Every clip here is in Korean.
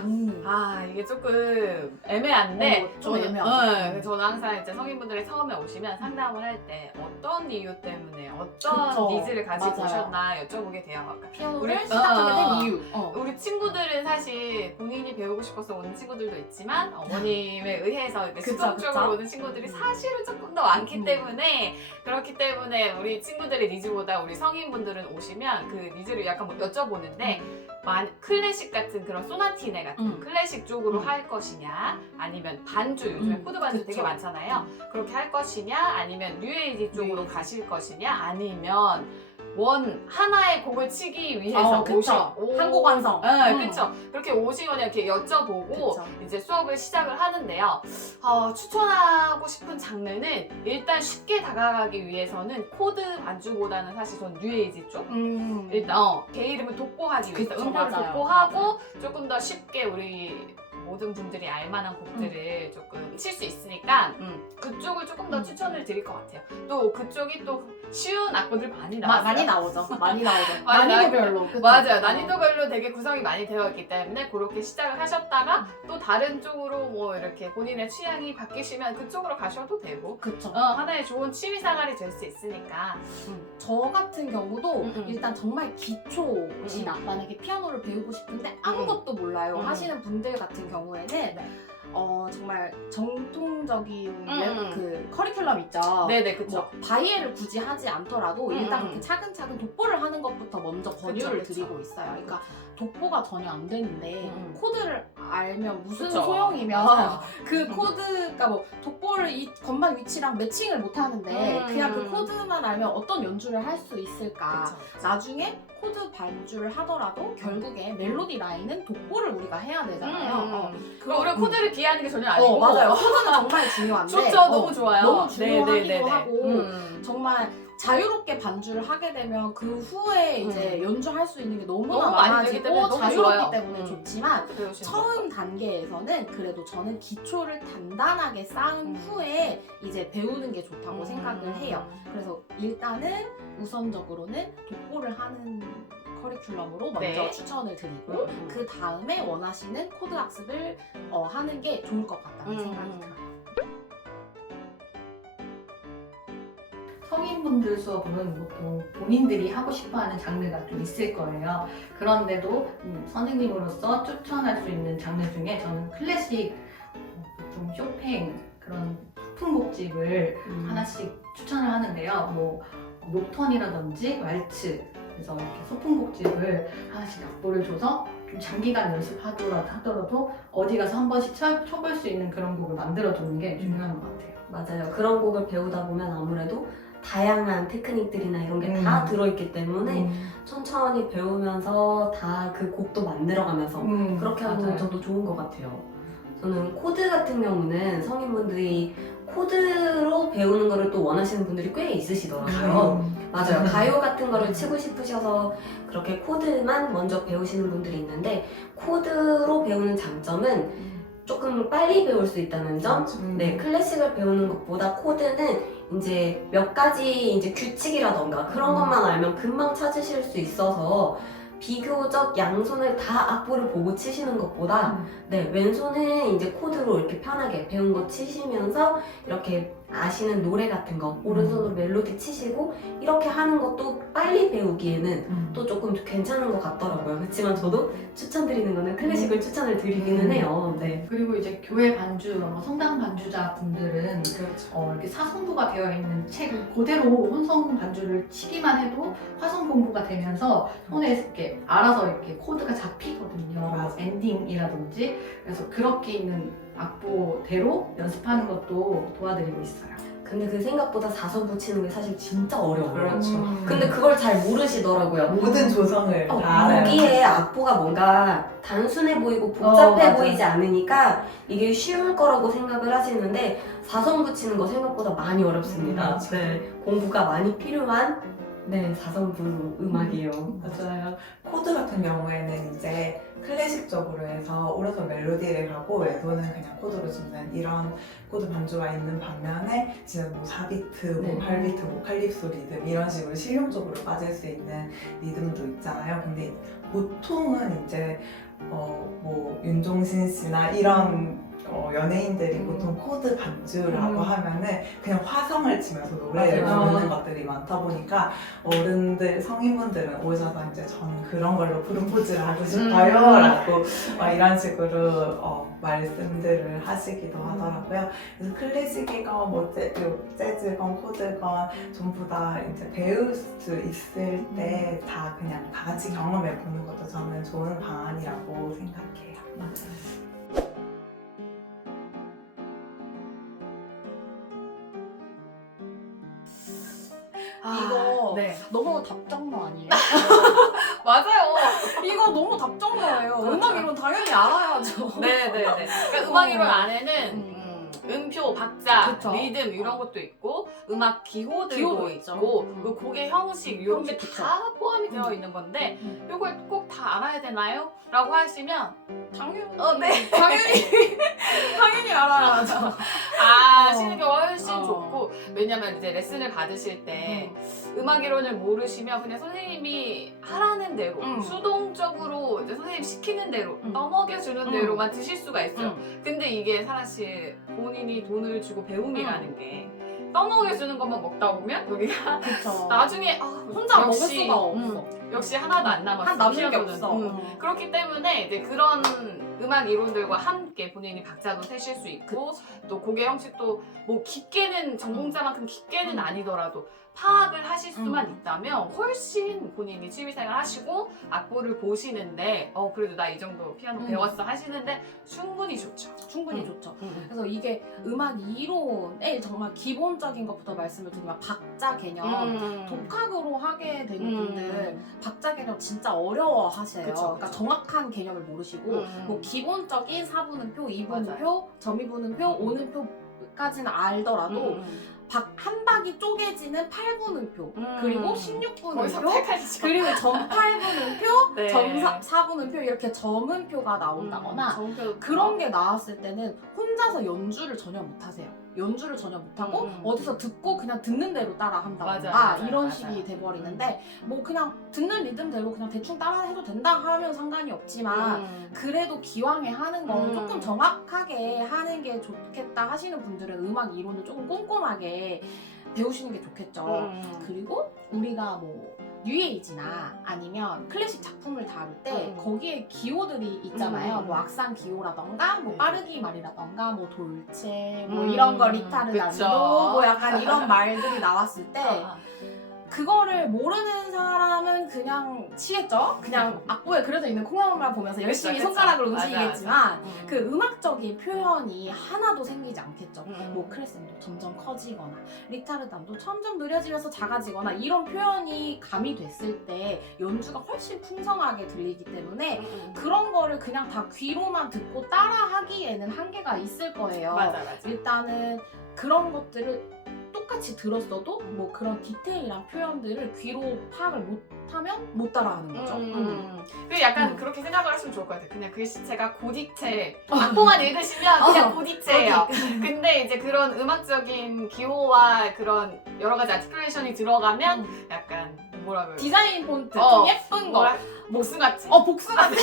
장르. 이게 조금 애매한데 좀 애매하죠. 저는 항상 이제 성인분들이 처음에 오시면 상담을 할 때 어떤 이유 때문에 어떤 그쵸. 니즈를 가지고 맞아요. 오셨나 여쭤보게 돼요. 그러니까 피아노를 우리- 시작하게 된 어. 이유. 우리 친구들은 사실 본인이 배우고 싶어서 오는 친구들도 있지만 어머님에 의해서 이렇게 그쵸, 수동적으로 그쵸. 오는 친구들이 사실은 조금 더 많기 때문에 그렇기 때문에 우리 친구들의 니즈보다 우리 성인분들은 오시면 그 니즈를 약간 뭐 여쭤보는데 클래식 같은 그런 소나티네 같은 클래식 쪽으로 할 것이냐 아니면 반주 요즘에 코드 반주 그쵸. 되게 많잖아요. 그렇게 할 것이냐 아니면 뉴에이지 쪽으로 뉴에이지. 가실 것이냐 아니면 하나의 곡을 치기 위해서 그쵸. 한국 완성. 그쵸. 그렇게 오시면 이렇게 여쭤보고 그쵸. 이제 수업을 시작을 하는데요. 추천하고 싶은 장르는 일단 쉽게 다가가기 위해서는 코드 반주보다는 사실 전 뉴에이지 쪽. 일단 개 이름을 독보하기 위해서 그쵸, 음표를 맞아요. 독보하고 조금 더 쉽게 우리 모든 분들이 알만한 곡들을 조금 칠 수 있으니까 그쪽을 조금 더 추천을 드릴 것 같아요. 또 그쪽이 또 쉬운 악보들 많이 나와요. 많이 나오죠. 많이 나오죠. 많이 난이도별로. 그쵸? 맞아요. 난이도별로 되게 구성이 많이 되어 있기 때문에 그렇게 시작을 하셨다가 또 다른 쪽으로 뭐 이렇게 본인의 취향이 바뀌시면 그쪽으로 가셔도 되고 그쵸. 하나의 좋은 취미 생활이 될 수 있으니까 저 같은 경우도 음. 일단 정말 기초시다. 만약에 피아노를 배우고 싶은데 아무것도 몰라요 하시는 분들 같은 경우에는 정말 정통적인 그 커리큘럼 있죠. 네네 그쵸. 뭐 바이엘을 굳이 하지 않더라도 일단 음. 그렇게 차근차근 독보를 하는 것부터 먼저 권유를 그쵸. 드리고 있어요. 그러니까 독보가 전혀 안 되는데 코드를 알면 무슨 그쵸. 소용이면 맞아요. 그 코드가 뭐 독보를 이 건반 위치랑 매칭을 못 하는데 그냥 그 코드만 알면 어떤 연주를 할 수 있을까. 그쵸. 나중에 코드 반주를 하더라도 결국에 멜로디 라인은 독보를 우리가 해야 되잖아요. 그럼 우리가 코드를 비하하는 게 전혀 아니고 맞아요. 코드는 정말 중요한데 좋죠. 너무 좋아요. 너무 중요하기도 네네네네. 하고 정말 자유롭게 반주를 하게 되면 그 후에 이제 연주할 수 있는 게 너무나 너무 많이 되기 때문에 많아지고 너무 자유롭기 좋아요. 때문에 좋지만 배우시는 처음 단계에서는 그래도 저는 기초를 단단하게 쌓은 후에 이제 배우는 게 좋다고 생각을 해요. 그래서 일단은 우선적으로는 독보를 하는 커리큘럼으로 먼저 네. 추천을 드리고 그 다음에 원하시는 코드 학습을 하는 게 좋을 것 같다는 생각이 들어요. 성인분들 수업은 보통 본인들이 하고 싶어하는 장르가 좀 있을 거예요. 그런데도 선생님으로서 추천할 수 있는 장르 중에 저는 클래식, 보통 쇼팽 그런 소품곡집을 하나씩 추천을 하는데요. 뭐 녹턴이라든지 왈츠, 그래서 이렇게 소품곡집을 하나씩 악보를 줘서 좀 장기간 연습하더라도 어디 가서 한 번씩 쳐볼 수 있는 그런 곡을 만들어주는 게 중요한 것 같아요. 맞아요. 그런 곡을 배우다 보면 아무래도 다양한 테크닉들이나 이런 게 다 들어있기 때문에 천천히 배우면서 다 그 곡도 만들어가면서 그렇게 하는 건 저도 좋은 것 같아요. 저는 코드 같은 경우는 성인분들이 코드로 배우는 거를 또 원하시는 분들이 꽤 있으시더라고요. 맞아요. 가요 같은 거를 치고 싶으셔서 그렇게 코드만 먼저 배우시는 분들이 있는데 코드로 배우는 장점은 조금 빨리 배울 수 있다는 점. 네, 클래식을 배우는 것보다 코드는 이제 몇 가지 이제 규칙이라던가 그런 것만 알면 금방 찾으실 수 있어서 비교적 양손을 다 악보를 보고 치시는 것보다 네, 왼손은 이제 코드로 이렇게 편하게 배운 거 치시면서 이렇게 아시는 노래 같은 거 오른손으로 멜로디 치시고 이렇게 하는 것도 빨리 배우기에는 또 조금 괜찮은 것 같더라고요. 그렇지만 저도 추천드리는 거는 클래식을 추천을 드리기는 해요. 네. 그리고 이제 교회 반주, 성당 반주자 분들은 그렇죠. 이렇게 사성부가 되어 있는 책을 그대로 혼성 반주를 치기만 해도 화성 공부가 되면서 손에 이렇게 알아서 이렇게 코드가 잡히거든요. 맞아. 엔딩이라든지. 그래서 그렇게 있는 악보대로 연습하는 것도 도와드리고 있어요. 근데 그 생각보다 사선부 치는 게 사실 진짜 어려워요. 그렇죠. 근데 그걸 잘 모르시더라고요. 모든 조성을 다 알아요. 여기에 악보가 뭔가 단순해 보이고 복잡해 맞아. 보이지 않으니까 이게 쉬울 거라고 생각을 하시는데 사선 붙이는 거 생각보다 많이 어렵습니다. 네, 공부가 많이 필요한 네, 4성분 음악이에요. 맞아요. 코드 같은 경우에는 이제 클래식적으로 해서 오른손 멜로디를 가고 왼손은 그냥 코드로 줍는 이런 코드 반주가 있는 반면에 진짜 뭐 4비트, 뭐 네. 8비트, 뭐 칼립소 리듬 이런 식으로 실용적으로 빠질 수 있는 리듬도 있잖아요. 근데 보통은 이제 뭐 윤종신 씨나 이런 연예인들이 보통 코드 반주라고 하면은 그냥 화성을 치면서 노래를 맞아요. 부르는 것들이 많다 보니까 어른들, 성인분들은 오셔서 이제 저는 그런 걸로 프로포즈를 하고 싶어요 라고 이런 식으로 말씀들을 하시기도 하더라고요. 그래서 클래식이건 뭐 재즈건 코드건 전부 다 이제 배울 수 있을 때 다 그냥 다 같이 경험해 보는 것도 저는 좋은 방안이라고 생각해요. 맞아요. 이거 네. 너무 답정너 아니에요? 맞아요. 이거 너무 답정너예요. 음악 이론 당연히 알아야죠. 네네네. 그러니까 음악 이론 안에는 음표, 박자, 그쵸. 리듬 이런 것도 있고 음악 기호들도 기호도 있죠. 있고 그 곡의 형식 이런 게 형식, 그쵸. 다 포함이 되어 있는 건데 이걸 꼭 다 알아야 되나요? 라고 하시면 당연히. 네. 당연히 알아야죠. 아시는 경우가 훨씬 어. 좋고 왜냐면 이제 레슨을 받으실 때 음악 이론을 모르시면 그냥 선생님이 하라는 대로 수동적으로 이제 선생님 시키는 대로 떠먹여주는 대로만 드실 수가 있어요. 근데 이게 사실 본인이 돈을 주고 배움이라는 게 떠먹여주는 것만 먹다 보면 여기가 그쵸. 나중에 혼자 먹을 역시, 수가 없어. 역시 하나도 안 남았어. 한 남는 게 필요는. 없어. 그렇기 때문에 이제 그런 음악 이론들과 함께 본인이 박자도 세실 수 있고 또 곡의 형식도 뭐 깊게는 전공자만큼 깊게는 아니더라도 파악을 하실 수만 있다면 훨씬 본인이 취미생활 하시고 악보를 보시는데 그래도 나 이 정도 피아노 배웠어 하시는데 충분히 좋죠. 충분히 좋죠. 그래서 이게 음악 이론의 정말 기본적인 것부터 말씀을 드리면 박자 개념, 독학으로 하게 되는 분들 박자 개념 진짜 어려워 하세요. 그쵸, 그러니까 그쵸. 정확한 개념을 모르시고 뭐 기본적인 4분음표, 2분음표, 맞아요. 점이분음표, 5분음표까지는 알더라도 한 박이 쪼개지는 8분음표, 그리고 거기서 16분음표, 팔까지 그리고 점 8분음표, 네. 점 4분음표 이렇게 점음표가 나온다거나 그런 게 나왔을 때는 혼자서 연주를 전혀 못하세요. 연주를 전혀 못하고 어디서 듣고 그냥 듣는 대로 따라 한다던가 맞아요, 이런 맞아요. 식이 돼버리는데 뭐 그냥 듣는 리듬대로 그냥 대충 따라 해도 된다 하면 상관이 없지만 그래도 기왕에 하는 건 조금 정확하게 하는 게 좋겠다 하시는 분들은 음악 이론을 조금 꼼꼼하게 배우시는 게 좋겠죠. 그리고 우리가 뭐 뉴에이지나 아니면 클래식 작품을 다룰 때 거기에 기호들이 있잖아요. 뭐 악상 기호라던가 뭐 네. 빠르기 말이라던가 뭐 돌체 뭐 이런 거 리타르단도 그쵸. 뭐 약간 이런 말들이 나왔을 때 그거를 모르는 사람은 그냥 치겠죠? 그냥 악보에 그려져 있는 콩나물만 보면서 열심히 그쵸, 손가락을 맞아, 움직이겠지만 맞아. 그 음악적인 표현이 하나도 생기지 않겠죠. 뭐 크레센도 점점 커지거나 리타르단도 점점 느려지면서 작아지거나 이런 표현이 가미됐을 때 연주가 훨씬 풍성하게 들리기 때문에 그런 거를 그냥 다 귀로만 듣고 따라하기에는 한계가 있을 거예요. 맞아. 일단은 그런 것들을 똑같이 들었어도 뭐 그런 디테일한 표현들을 귀로 파악을 못하면 못 따라하는 거죠. 그 약간 그렇게 생각을 하시면 좋을 것 같아요. 그냥 글씨체가 고딕체 악보만 읽으시면 그냥 고딕체예요. 근데 이제 그런 음악적인 기호와 그런 여러 가지 아티큘레이션이 들어가면 약간 뭐라 그래? 디자인 폰트 좀 예쁜 거. 목수같이. 복숭아 네,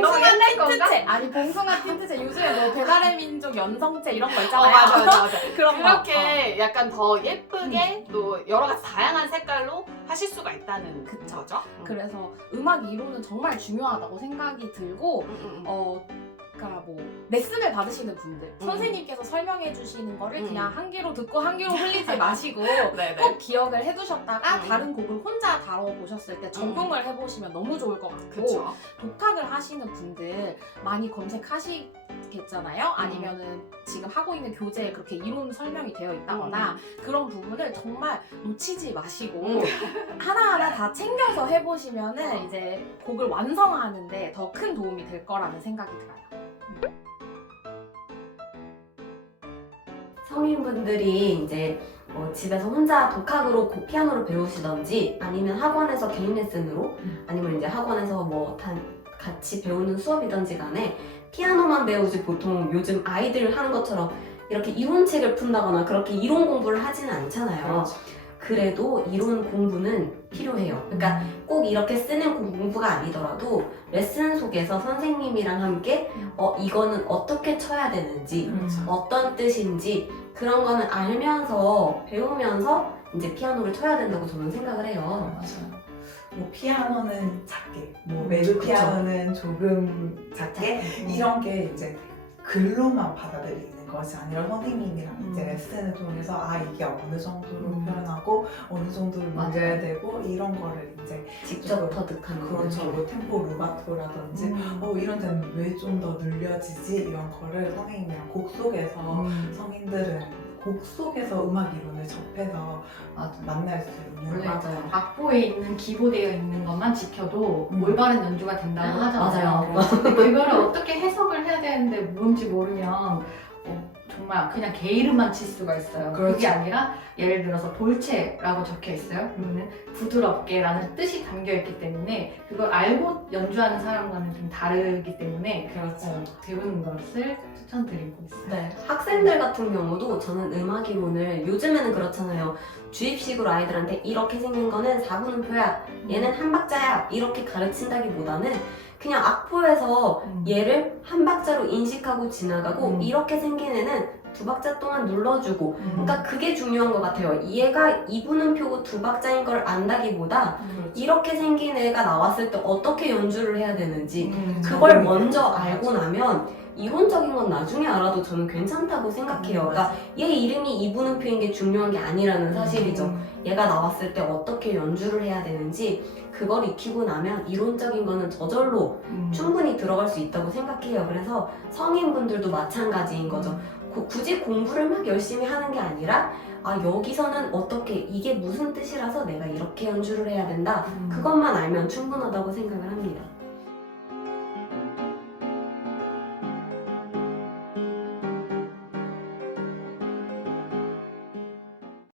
너무 봉숭아 옛날 건가? 틴트체 아니 봉숭아 틴트체 요즘에 뭐 배달의 민족 연성체 이런 거 있잖아요. 맞아. 그런 거. 그렇게 약간 더 예쁘게 또 여러 가지 다양한 색깔로 하실 수가 있다는 거죠. 그래서 음악 이론은 정말 중요하다고 생각이 들고 그러니까 뭐 레슨을 받으시는 분들 선생님께서 설명해 주시는 거를 그냥 한 귀로 듣고 한 귀로 흘리지 마시고 네네. 꼭 기억을 해두셨다가 다른 곡을 혼자 다뤄보셨을 때 적용을 해보시면 너무 좋을 것 같고 그쵸. 독학을 하시는 분들 많이 검색하시겠잖아요. 아니면은 지금 하고 있는 교재에 그렇게 이론 설명이 되어 있다거나 그런 부분을 정말 놓치지 마시고 하나하나 다 챙겨서 해보시면은 이제 곡을 완성하는데 더 큰 도움이 될 거라는 생각이 들어요. 성인분들이 이제 집에서 혼자 독학으로 피아노를 배우시던지 아니면 학원에서 개인 레슨으로 아니면 이제 학원에서 같이 배우는 수업이든지 간에 피아노만 배우지 보통 요즘 아이들 하는 것처럼 이렇게 이론책을 푼다거나 그렇게 이론 공부를 하지는 않잖아요. 그렇죠. 그래도 이론 공부는 필요해요. 그러니까 꼭 이렇게 쓰는 공부가 아니더라도 레슨 속에서 선생님이랑 함께 이거는 어떻게 쳐야 되는지 그렇죠. 어떤 뜻인지 그런 거는 알면서 배우면서 이제 피아노를 쳐야 된다고 저는 생각을 해요. 맞아요. 뭐 피아노는 작게, 뭐 그쵸. 메로 피아노는 조금 작게 이런 게 이제 글로만 받아들이는 것이 아니라 선생님이랑 이제 레슨을 통해서 이게 어느 정도로 표현하고 어느 정도로 눌려야 되고 이런 거를 이제 직접 터득하는 그렇죠. 뭐 템포 루바토라든지 이런 데는 왜 좀 더 늘려지지 이런 거를 선생님이랑 곡 속에서 성인들은 곡 속에서 음악 이론을 접해서 만날 수 있는 원래 맞아요. 악보에 있는 기보되어 있는 것만 지켜도 올바른 연주가 된다고 하잖아요. 맞아요. 근데 그거를 어떻게 해석을 해야 되는데 뭔지 모르면 정말 그냥 게으름만 칠 수가 있어요. 그렇죠. 그게 아니라 예를 들어서 돌체라고 적혀 있어요. 그러면 부드럽게라는 뜻이 담겨 있기 때문에 그걸 알고 연주하는 사람과는 좀 다르기 때문에 그렇죠. 배우는 것을 추천드리고 있어요. 네, 학생들 같은 경우도 저는 음악 이론을 요즘에는 그렇잖아요. 주입식으로 아이들한테 이렇게 생긴 거는 4분음표야, 얘는 한 박자야 이렇게 가르친다기보다는 그냥 악보에서 얘를 한 박자로 인식하고 지나가고 이렇게 생긴 애는 2박자 동안 눌러주고 그러니까 그게 중요한 것 같아요. 얘가 2분음표고 2박자인 걸 안다기보다 이렇게 생긴 애가 나왔을 때 어떻게 연주를 해야 되는지 그걸 먼저 알고 나면 이론적인 건 나중에 알아도 저는 괜찮다고 생각해요. 그러니까 얘 이름이 2분음표인 게 중요한 게 아니라는 사실이죠. 얘가 나왔을 때 어떻게 연주를 해야 되는지 그걸 익히고 나면 이론적인 거는 저절로 충분히 들어갈 수 있다고 생각해요. 그래서 성인분들도 마찬가지인 거죠. 굳이 공부를 막 열심히 하는 게 아니라 여기서는 어떻게 이게 무슨 뜻이라서 내가 이렇게 연주를 해야 된다. 그것만 알면 충분하다고 생각을 합니다.